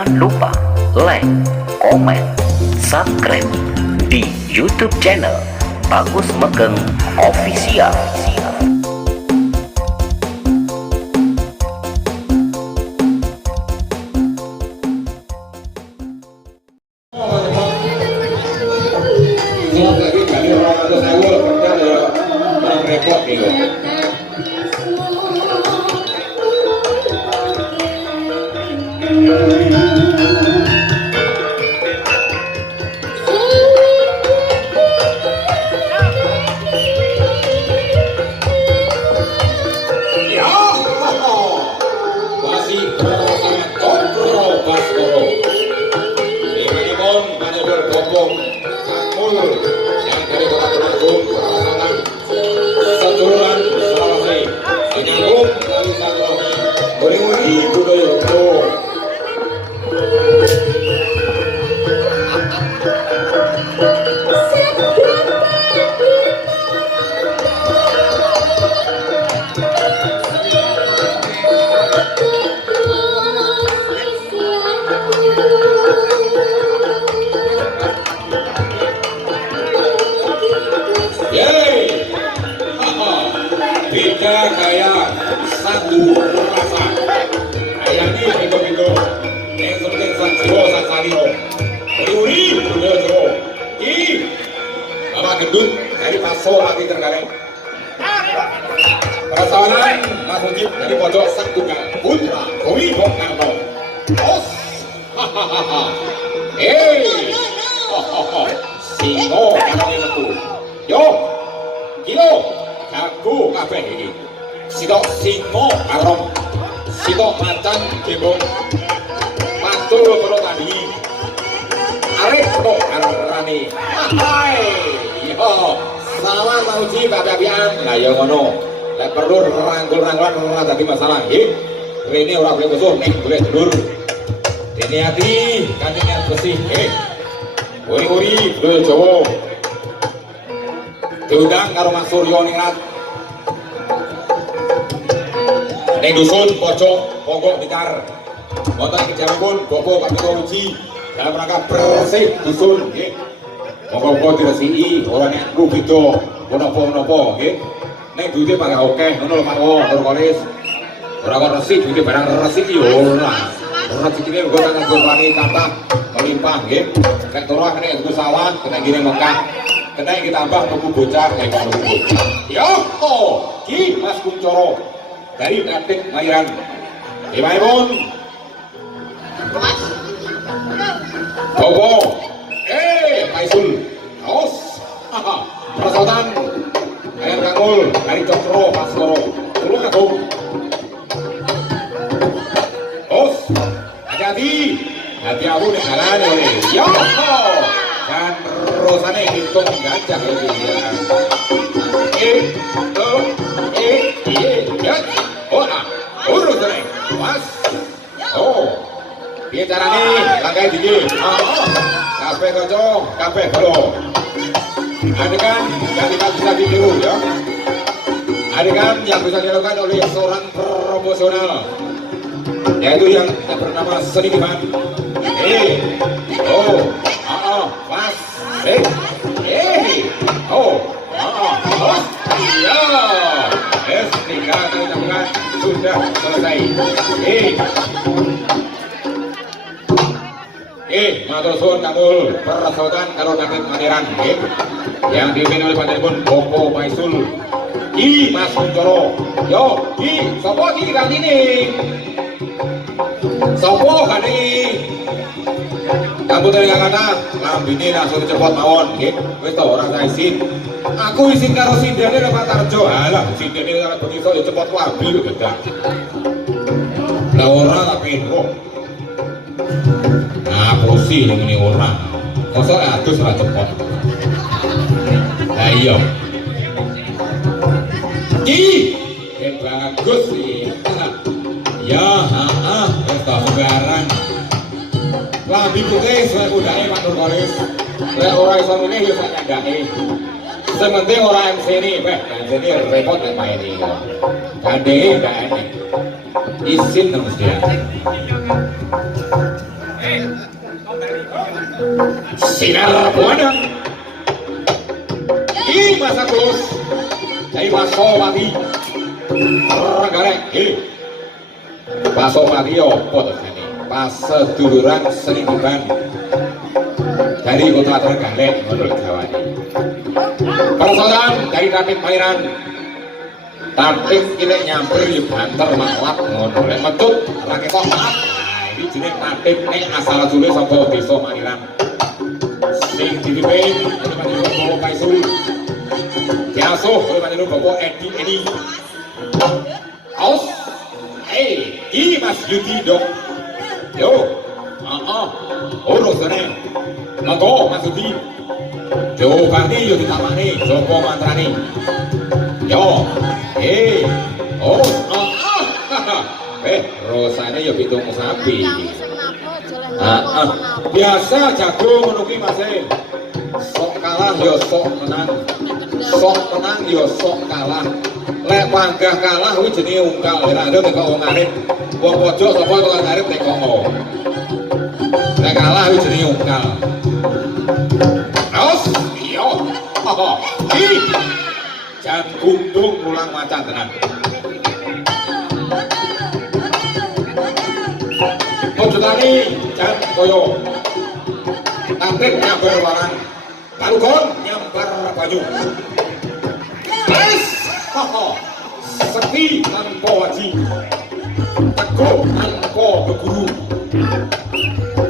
Jangan lupa like, komen, subscribe di YouTube channel Bagus Megeng Official. Beda kayak satu rasa kayaknya itu yang penting sanjiwa sansaliro uri udah jero bapak gendut dari paso lagi tergareng perasaan Mas Mujib dari pojok Saktuka Putra Kowi Boknarto os hahaha singo karena metu yo kilo aku kabeh iki sitok singo karong sitok macan gembong matur karo tadi arek kok arane hai yo salah mauji bababian lah ya ngono lek perlu rangkul-rangkulan ora dadi masalah nggih rene ora boleh musuh nek boleh dulur dene ati kanthi niat bersih uri-uri dulur Jawa diundang karo Mas Suryo Ningrat ning dusun pojok pokok Tikar wonten kejamipun Bapak Kapito Uji dalam rangka bersih dusun nggih monggo diresiki ora nek beda menapa-menapa nggih ning duite pakai akeh ngono lho Pak Nur Kolis ora kok resik duite barang resik yo ora rezekine uga kanggo gorwani kathah melimpah nggih nek ora kene tuku sawah kena ngene Mekah kena ditambah tuku bocah kayak ngono yo ki Mas Kuncoro dari Atik Mayan Imaipun Bobo Paisul Haus Perasaan Air Kangul dari Cokro Paskoro Tulung Agung Haus hati-hati hati aku nih jalan oleh yo dan rosane hitung gajah urus nih mas piye carane langkai dikit kabeh kanca kabeh bro adegan yang tidak bisa ditiru ya adegan yang bisa dilakukan oleh seorang promosional yaitu yang bernama Seniman mas ya tinggal kita sudah selesai matur suwun kamul persoalan karo Nakit Maniran yang dipimpin oleh Panjenengan Bopo Paisul Mas Kuncoro yo sapa iki gantine sapa gani kamu dari kata lambine langsung cepot mawon nggih wis to ora usah izin aku izin karo sindene lho Pak Tarjo alah sindene karo begitu ya cepot wabi lho gedak lah ora tapi kok apusi yang ini ora masa adus ora cepot lah iya bagus sih ya wis to sembarang lambi putih saya udake Pak Nur Kolis lek ora iso milih ya sak nyandake sementing ora MC ini MC ini repot nek main ini kandhe gak enak izin terus dia Sinar Buana I masa terus dari Pasopati Renggalek Pasopati apa ini paseduluran Seniman dari kota Trenggalek menurut Jawa ini persaudaraan dari Tatip Pairan Tatip ini nyamper yuk banter maklap ngono lek metut rakyat kok maaf. Nah ini jenis Tatip ini asal usulnya sampai desa Maniran sing dipimpin oleh Panjenengan Bapak Kaisul diasuh oleh Panjenengan Bapak Edi Aus I Mas Yudi dong yo urusane monggo Mas Yudi diobati yo ditamani Joko mantrani yo rosane yo pitung sapi biasa jago menuki Mas sok kalah yo sok menang yo sok kalah lek panggah kalah kuwi jenenge ungkal ora ada nek wong arep wong pojok sapa tukang arep nek kok lek kalah kuwi jenenge ungkal terus yo jan gundung mulang macan tenan ojotani jan koyo tampik nyambar warang karugon nyambar banyu sepi tanpa wajib teguh tanpa berguru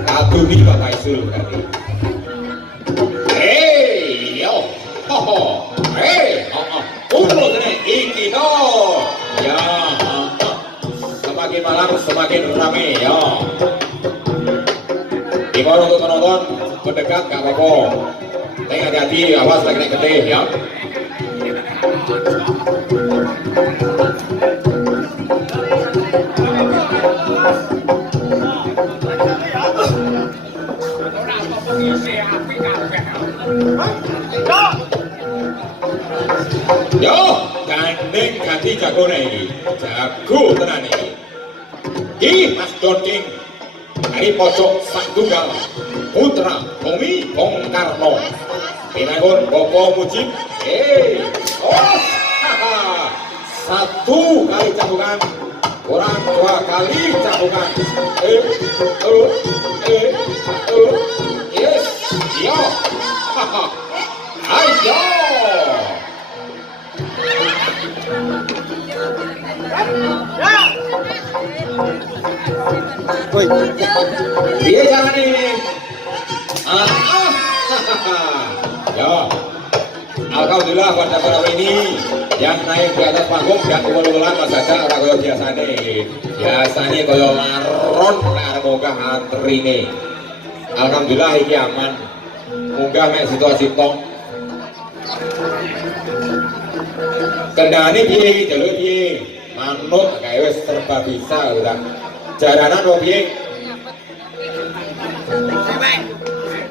kaduni Bapak Isul berarti urut nih iki no ya semakin malam semakin rame ya ibarat untuk penonton mendekat gak apa-apa tapi hati-hati awas lagi naik gede ya yo gandeng ganti jago nih jago tenan ini Mas Donding dari pojok Sangtunggal Putra Bumi Bong Karno Pinangun Bopo Mujib satu kali cabukan kurang dua kali cabukan yes yo ayo dia jangan ini ya alhamdulillah pada malam ini yang naik di atas panggung dan ulang mas saja orang kaya biasanya kaya laron arep munggah antrine alhamdulillah iki aman munggah mek situasi tok kendane piye iki jalur piye manut gawe wis serba bisa ora jaranan opo piye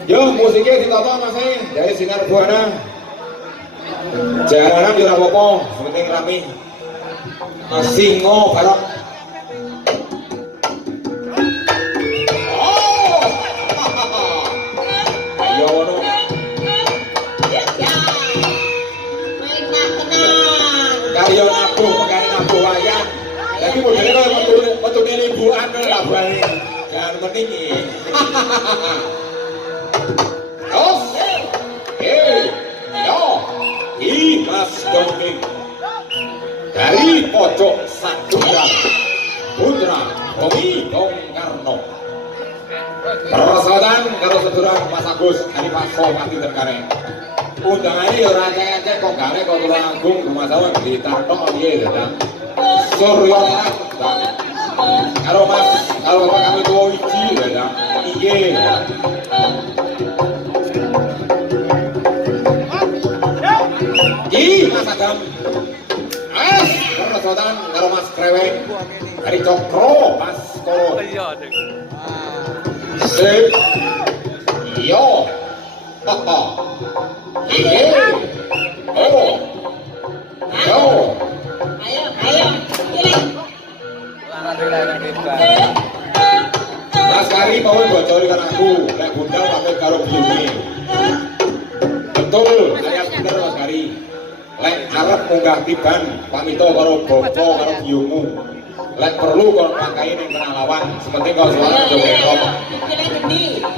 yo musiknya ditata Mas dari Sinar Buana jaranan yo ora apa-apa penting rame singo barok ayo ngono kaya nabuh wayang tapi modele kaya metune libuan lah bali jangan penting terus Mas Donding dari pojok Sangtunggal Putra Bumi Bong Karno persaudaraan karo sedulur Mas Agus dari Pasopati Trenggalek undangannya ya rakyat kok gale kok Tulung Agung rumah sawah ditartok piye ya Suryo karo Mas karo Bapak kami tuwa wiji ya iye Mas Agam persaudaraan karo Mas Kreweng dari Cokro Mas Kolo sip yo ayo Mas Kari mau bocori kan aku, nek bundal pamit karo biyune. Betul, ayat bener Mas Kari. Lek arep munggah tiban, pamito karo bapa karo biyumu. Lek perlu kon pakai ning kena lawan, sepenting kau suara aja gerok.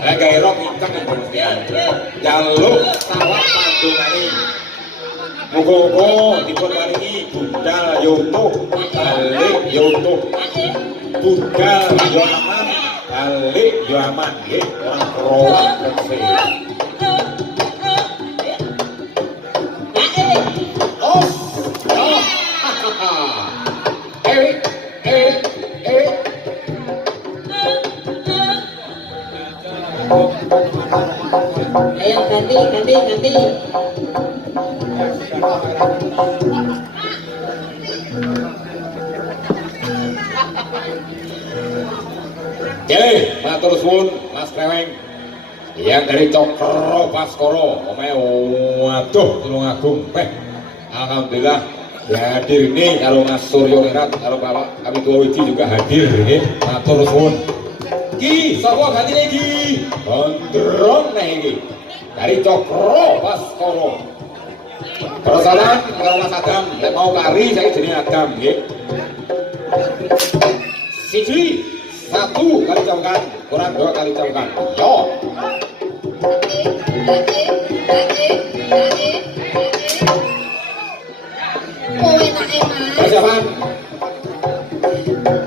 Lek gerok incang yang mestian. Jaluk sawat pandungane. Muga-muga dipun paringi budal yoto, balik yoto. Budal yo aman, balik yo aman nggih, ora kerowak kese. Oh. Ayo ganti. Oke, matur suwun Mas Kreweng. Yang dari Cokro Baskoro, omae waduh tulung agung. Alhamdulillah hadir ini kalau Mas Suryo Lerat, kalau Bapak kami tua Wiji juga hadir ini. Matur suwun. Ki, sapa ganti lagi? Gondrong nih iki. Dari Cokro Baskoro. Persoalan kalau Mas Adam, lek mau kari saya jadi Adam nggih. Siji, satu kali camkan, kurang dua kali camkan. Yo. Persiapan.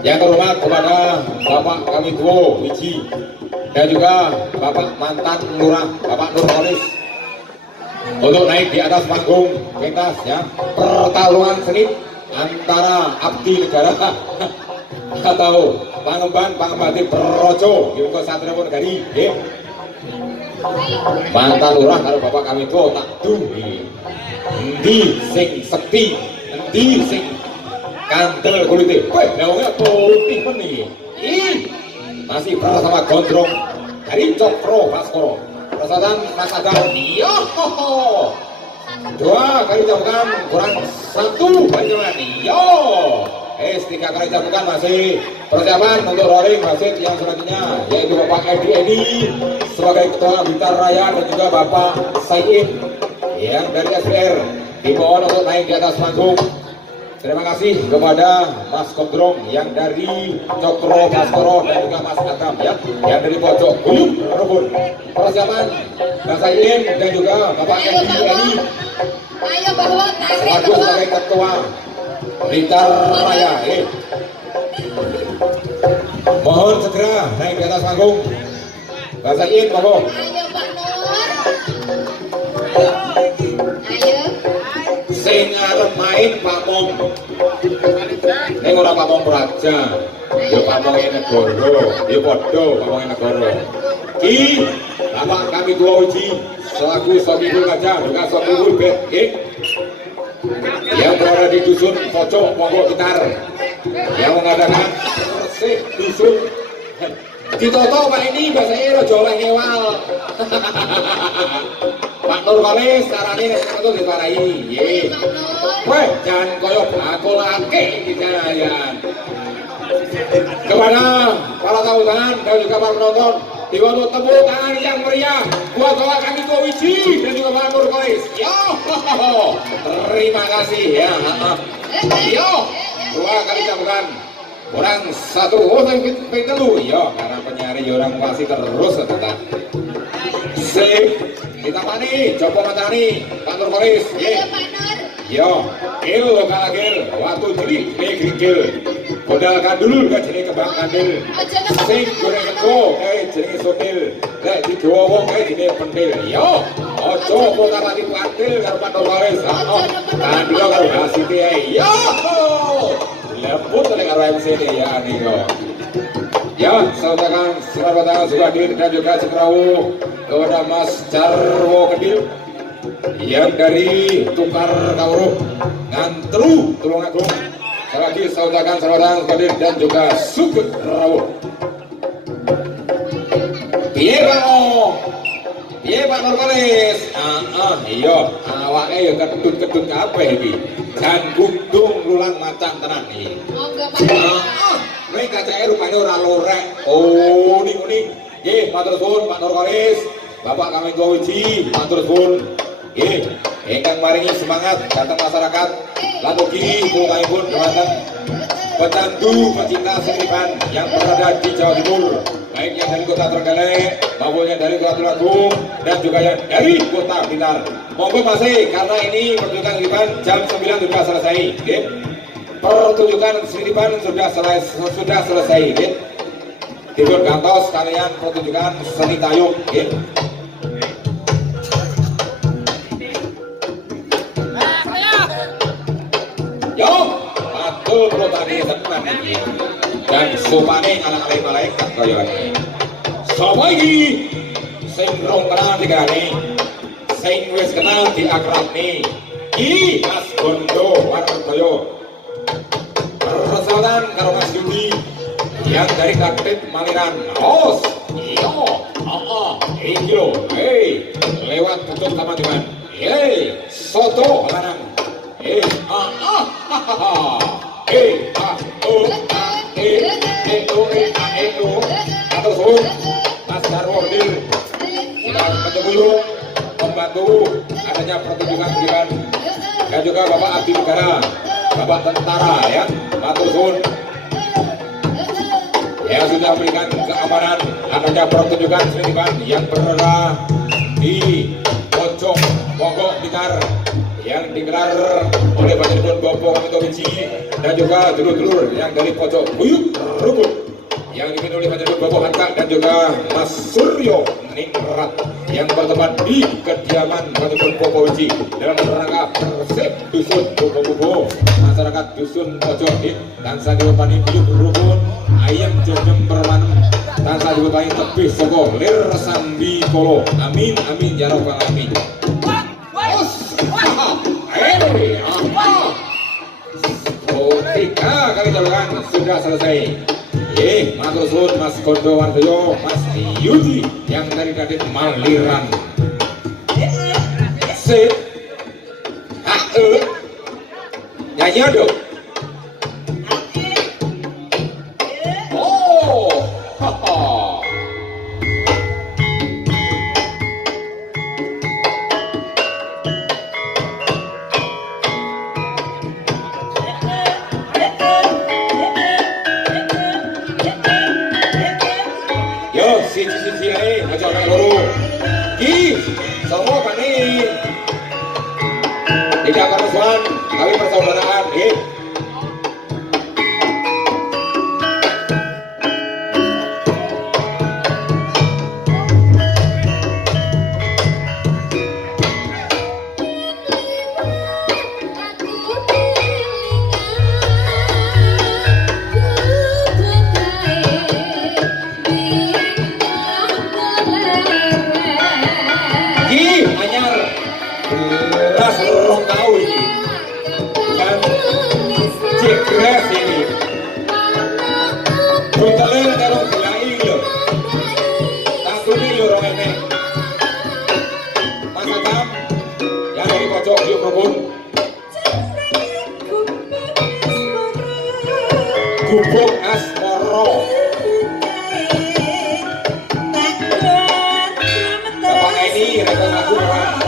Yang terhormat kepada Bapak kami tua Wiji dan juga Bapak mantan Lurah, Bapak Nurholis, untuk naik di atas panggung pentas ya, pertarungan sengit antara abdi negara atau pangemban pangembati Projo di Ungkos Satria Negari mantan Lurah karo Bapak kami tua tak duwi endi sing sekti, endi sing kantel kulite. Weh, naungnya putih men iki. Masih bersama gondrong dari Cokro Baskoro. Perasaan Mas Adam. Yo. Dua kali camkan, kurang satu kali camkan. Yo. Tiga kali camkan masih persiapan untuk rolling wasit yang selanjutnya yaitu Bapak Edi sebagai Ketua Blitar Raya dan juga Bapak Said yang dari SPR dimohon untuk naik di atas panggung. Terima kasih kepada Mas Gondrong yang dari Cokro Baskoro dan juga Mas Adam ya, yang dari pojok Guyuk Rebun. Persiapan Mas Said dan juga Bapak Edi Ayo bahwa selaku sebagai Ketua Blitar Raya. Mohon segera naik di atas panggung. Mas Said, mohon. Ayo Pak Nur. Ayo. Sing arep main pamong. Ning ora pamong praja. Ya pamong negara, ya padha pamong negara. Ki, Bapak kami tua Uji selaku Sobiul Gajah juga Sobiul Bet, yang berada di dusun Pojok Monggo Gitar yang mengadakan resik dusun. Ditoto Pak ini bahasanya rojo oleh ngewal. Pak Nurholis carane nek itu diparai. Nggih. Weh, jangan koyo bakul akeh iki jayan. Kepada para tamuan dan juga para penonton, dibantu tepuk tangan yang meriah buat Bapak kami tua Wiji dan juga Pak Nurholis. Yo, terima kasih ya. Yo, dua kali camkan. Orang satu, yang telu, yo, karena penyari orang pasti terus tetap. Sip, kita pani, coba matani, Pak Nurholis, yo, kil lokal kil, waktu jadi grikil, modal kandul, gak jadi kembang kandil, sing goreng keko, jadi sotil, gak di Jawa, jadi pentil, yo, ojo kota mati pantil, karo Pak Nurholis, kandil karo hasiti, yo. Leput oleh RMC ini ya Niko. Ya, saudara saudara sudah hadir dan juga Cekrawuh kepada Mas Jarwo Kedil yang dari Tukar Kawruh Ngantru Tulungagung. Sekali saudara hadir dan juga Sukut Rawuh. Piye Pak Nurholis? Iya, awake ya ketut-ketut kabeh iki. Jan gundung lulang macam tenan iki. Monggo Pak. Nek kacake paling ora lorek. Oh, uning. Nggih, matur suwun Pak Nurkolis. Bapak kami Wiji, matur suwun. Nggih, ingkang maringi semangat datang masyarakat. Lan ugi pun dumateng pecandu pecinta seniman yang berada di Jawa Timur, baik yang dari kota Trenggalek maupun yang dari kota Tulungagung dan juga yang dari kota Blitar. Monggo masih karena ini pertunjukan seniman jam 9 sudah selesai. Nggih. Pertunjukan seniman sudah selesai. Nggih. Dipun gantos kalian pertunjukan seni tayub. Nggih. Yo, matur protani tenan iki. Dan supane anak-anak malaikat kaya ngene. Sapa iki sing rong kenal digane, sing wis kenal diakrabne. Iki Mas Gondo Wartoyo. Persahabatan karo Mas Yudi yang dari Kaktit Maliran. Os, iya, iki lho. Hei, lewat putus sama Diman. Hei, soto lanang. Atau suruh Mas Darwodir yang menjemur membantu adanya pertunjukan seniman dan juga Bapak Abdi Negara, Bapak Tentara ya, matur suwun yang sudah memberikan keamanan adanya pertunjukan seniman yang berada di pojok Pogok Blitar yang digelar oleh Panjenengan Bapak Kamito Wiji dan juga dulur-dulur yang dari pojok Buyuk Rukun yang dipimpin oleh Panjenengan Bapak Hatta dan juga Mas Suryo Ningrat yang bertempat di kediaman Panjenengan Bapak Wiji dalam rangka Persib Dusun Bubo-Bubo masyarakat Dusun Pojok dan saat diwepani Buyuk Rukun ayam jam bermanem dan saat diwepani tebih soko lir sambi kolo amin ya rabbal alamin. Tiga kali jalan sudah selesai. Matur suwun Mas Gondo Wartoyo, Mas Yudi yang dari Kaktit Maliran. Sip. Nyanyi dong. Oh, haha. Sisi aja anak loro. Ki, semua kami tidak permusuhan, kami persaudaraan. Gubuk Asmoro. Bapak ini rekor lagu Bapak.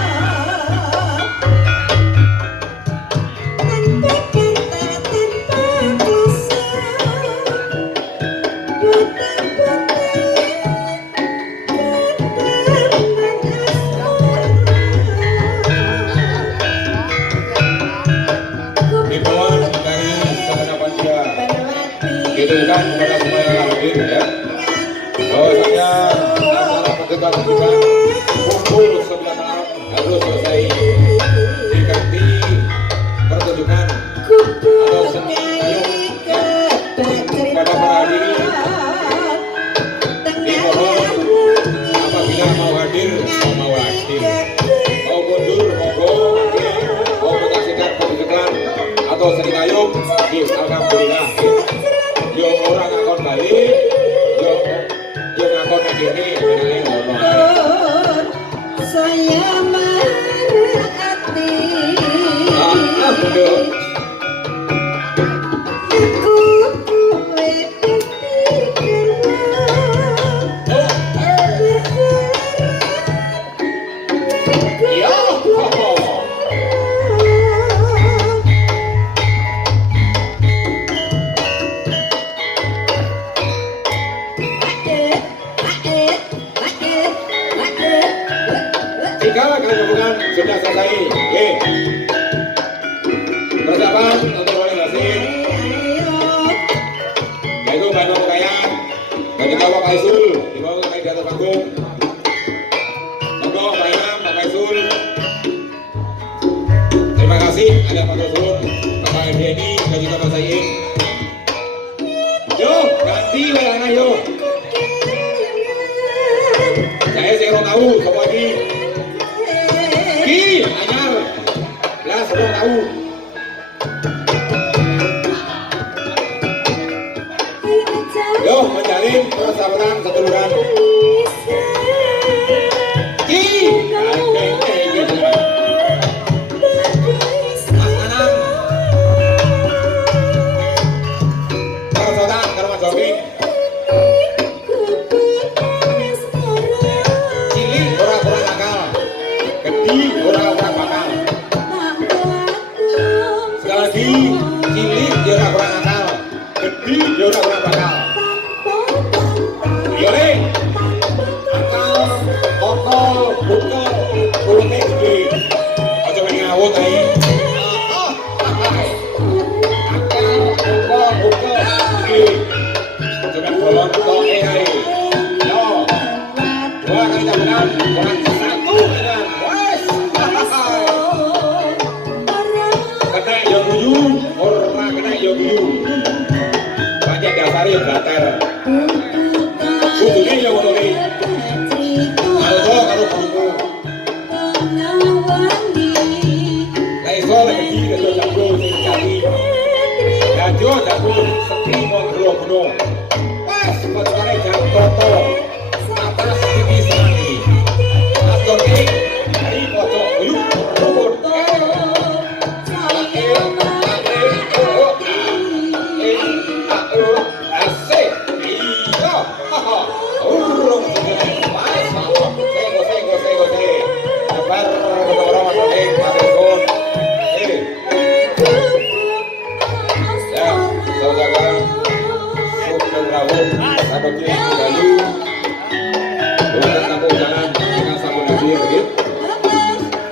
Ditujukan kepada semua yang hadir ya. Bahwasanya acara pertunjukan pukul 9 malam harus selesai. Diganti pertunjukan atau seni pada para hadirin. Dimohon apabila mau hadir, mau hadir, mau mundur, mau menyaksikan pertunjukan atau seni tayub, alhamdulillah. Yo orang akan balik, yo ngakon begini, saya merhati. Betul. Aku tiga kali gabungan sudah selesai. Oke. Persiapan untuk rolling mesin. Yaitu Bandung Kayan. Dan kita Pak Aisul di bawah naik di atas panggung. Monggo Pak Imam, Pak Aisul. Terima kasih ada Pak Dosun, Pak Evgeni, dan juga Pak Sayin. Yo, ganti wayangnya yo. Saya serong tahu, semua di. Anyar. Ya, serong tahu. Yo, menjalin persahabatan seduluran.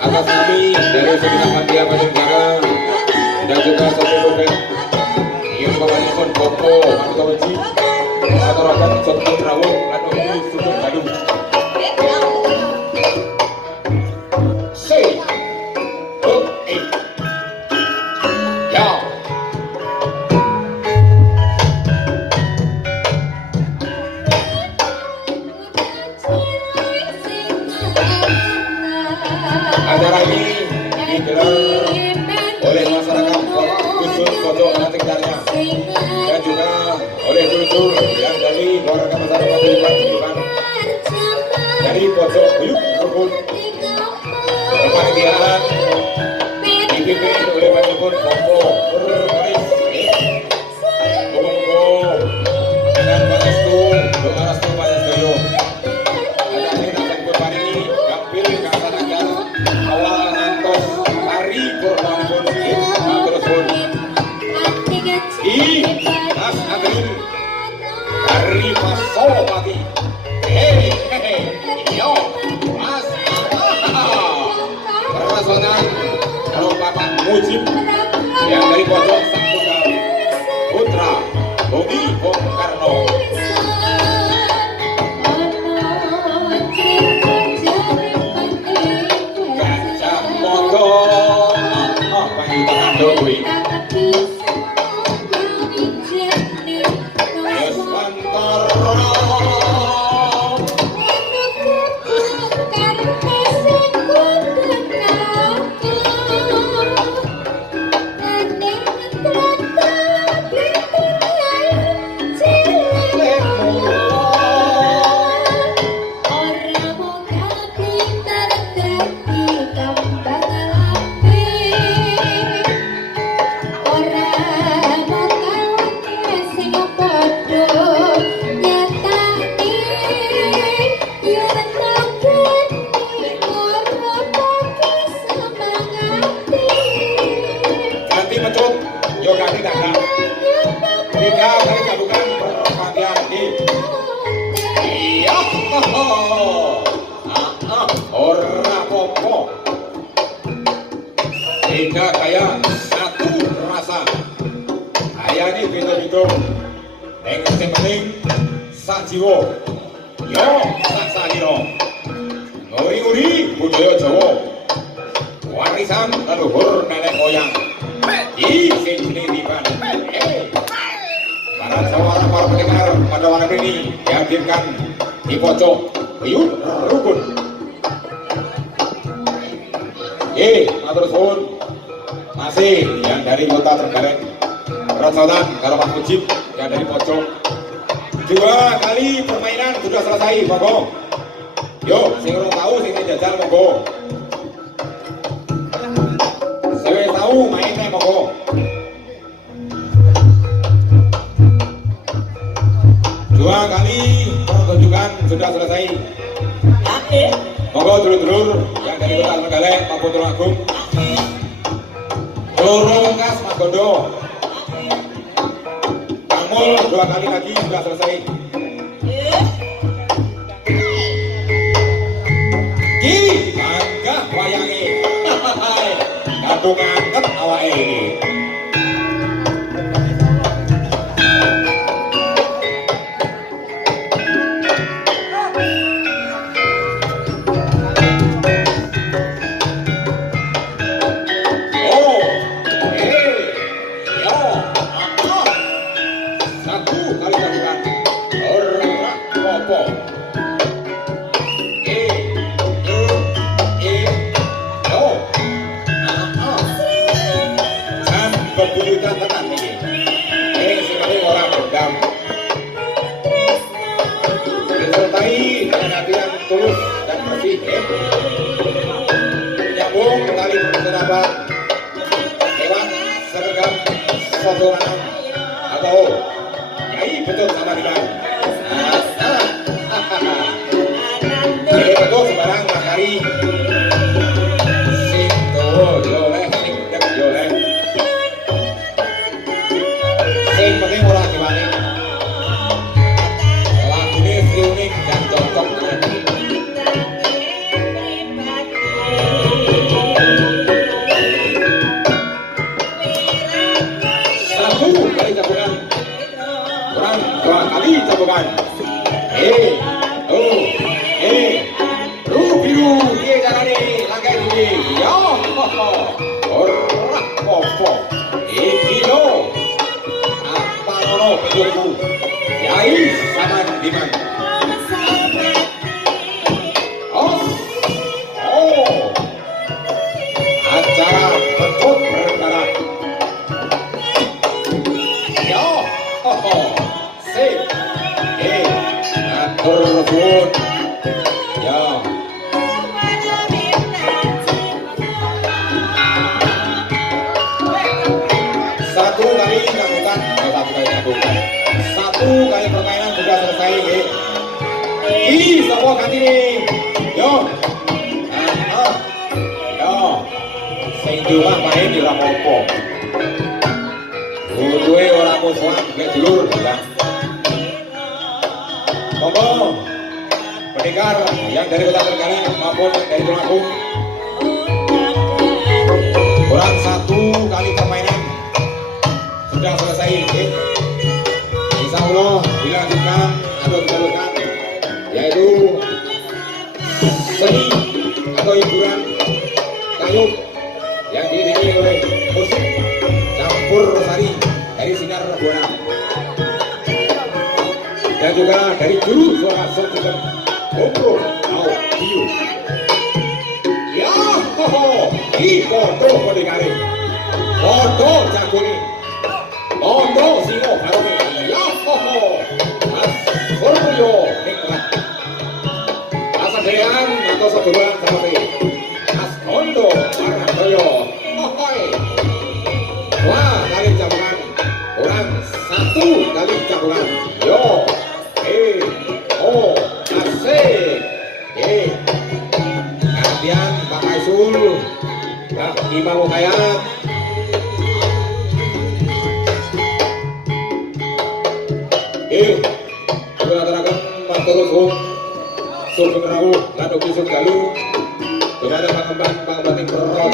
Atas kami dari Segenap Pantia Panjenengan dan juga Sofi Sofi yang bapaknya pun Koko Mami Kawaji atau Rakan Sofi Rawung atau ini Sumber Badung. Say, okay, ya. Acara ini digelar oleh masyarakat Dusun Pojok sekitarnya dan juga oleh kultur yang dari warga masyarakat Pilihan dari Pojok Buyuk Rukun. Kepanitiaan dipimpin oleh Panjepun Kompo Berbaris Kompo dan Pangestu Doarastu Pangestu. Acara ini akan berpani gampil kasanakan awal nantos hari korbanipun matursun Mas Adrin dari Pasolopati. Hehehe, yo, Mas. Personal kalau Bapak Mujib yang dari Pojok Sampurna Putra Bumi Bung Karno. Gajah motor Panjitan Doi yoga tidak ada. Tiga kali gabungan perpandian di. Iya, ora popo. tiga kaya satu rasa kaya ini pintu-pintu yang penting sak jiwa yo sak sahino nguri-nguri budaya Jawa warisan leluhur nenek moyang di sini dipan para saudara para pendengar pada malam ini dihadirkan di pojok Buyut Rukun. Matur suwun masih yang dari kota Trenggalek Rosotan Galapan Mujib yang dari pojok. Dua kali permainan sudah selesai, monggo. Yo, sing ora tahu sing jajal monggo. Saya tahu mainnya monggo. Dua kali pertunjukan sudah selesai. Monggo dulur-dulur yang dari kota Trenggalek maupun Tulungagung. Loro Kas Magondo. Kamul dua kali lagi sudah selesai. Ki bangga wayange. Kadung anget awake. Tulus dan bersih menyambung tali penabat hewan seragam sokongan atau nyai betul sama dengan jadi betul sembarang makari sing tuh yoleh sing dek yoleh sing penting orang dibalik lagunya unik dan cocok bukan biru dia jalani langkai ini ya orang popo kilo apa nono pejuku yai saman diman acara bentuk berkara ya sip tersebut ya satu kali nyambungan satu kali permainan sudah selesai semua ganti nih yo yo sing rumah main di rapopo duwe ora musuhan nek dulur ya monggo pendengar yang dari kota Trenggalek maupun dari Tulungagung kurang satu kali permainan sudah selesai insya Allah dilanjutkan atau diteruskan yaitu seni atau hiburan kayu yang diiringi oleh musik campur sari dari Sinar Buana dan juga dari juru suara Sotikan Bongko Audio ya di foto pendekari foto jagoni foto singo karone ya as Suryo Nikrat asa dean atau seduluran sampai as Kondo Warnatoyo wah kali campuran kurang satu kali campuran yo asik gantian Pak Maisul ya Imam Ukayat Aturaken matur suwun Sugeng rawuh lan ugi sugeng dalu kepada Pangemban Pangembaning Praja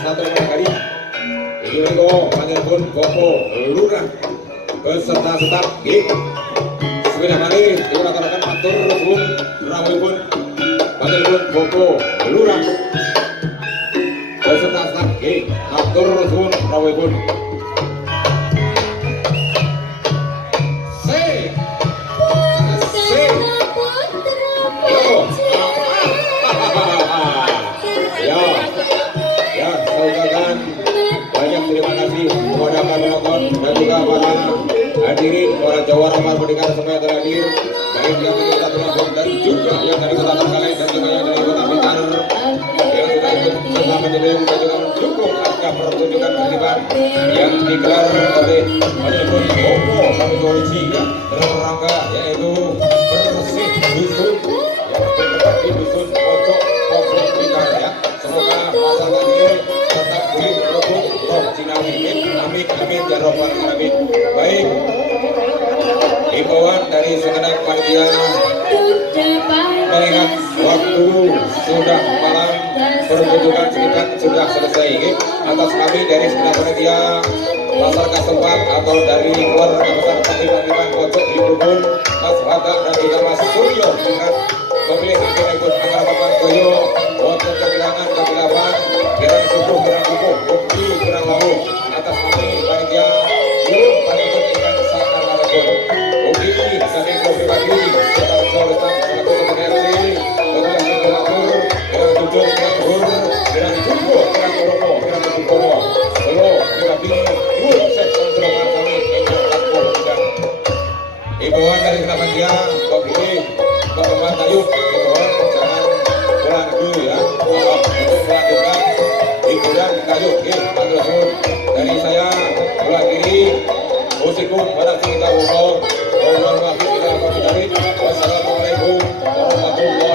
Satya Nagari Iko panjenengan Koko Lurah beserta staf nggih. Sepeda malih dikatakan matur nuwun rawuhipun panjenengan Koko Lurah beserta staf nggih. Matur nuwun rawuhipun. Dan juga para hadirin, para jawara, para pendengar semua yang terhadir, baik yang dari kota Tulungagung dan juga yang dari kota Trenggalek dan juga yang dari kota Blitar, yang sudah ikut serta menyelim dan juga mendukung acara pertunjukan kehidupan yang digelar oleh Panjenengan Koko Samitoichi ya, dalam rangka yaitu bersih dusun yang bertempat di dusun Pojok Komplek Blitar ya. Semoga masyarakat ini tetap hidup rukun roh Cinawi. Amin amin ya robbal alamin. Baik, himbauan dari segenap panitia mengingat waktu sudah malam, pertunjukan sekitar sudah selesai. Atas kami dari segenap panitia masyarakat setempat atau dari keluarga besar Pemimpinan Pojok Librukun, Mas Hatta dan juga Mas Suryo dengan memilih ikut acara Bapak Suryo untuk kegiatan kegiatan kirang subuh kirang kukuh bukti kirang lalu. Atas kami panitia belum panitia ikan sakar maraton bukti dari pribadi serta bersama selaku ketua RT ketua Singapura kirang jujur kirang luhur kirang jumbo kirang romo kirang jumbo solo kirang bini yul seksan selamat kami ikan takut dan himbauan dari kenapa dia bukti Bapak Tayub himbauan jangan pulang dulu ya untuk melanjutkan hiburan kayu dari saya pulang kiri musikum pada kita wassalamualaikum warahmatullahi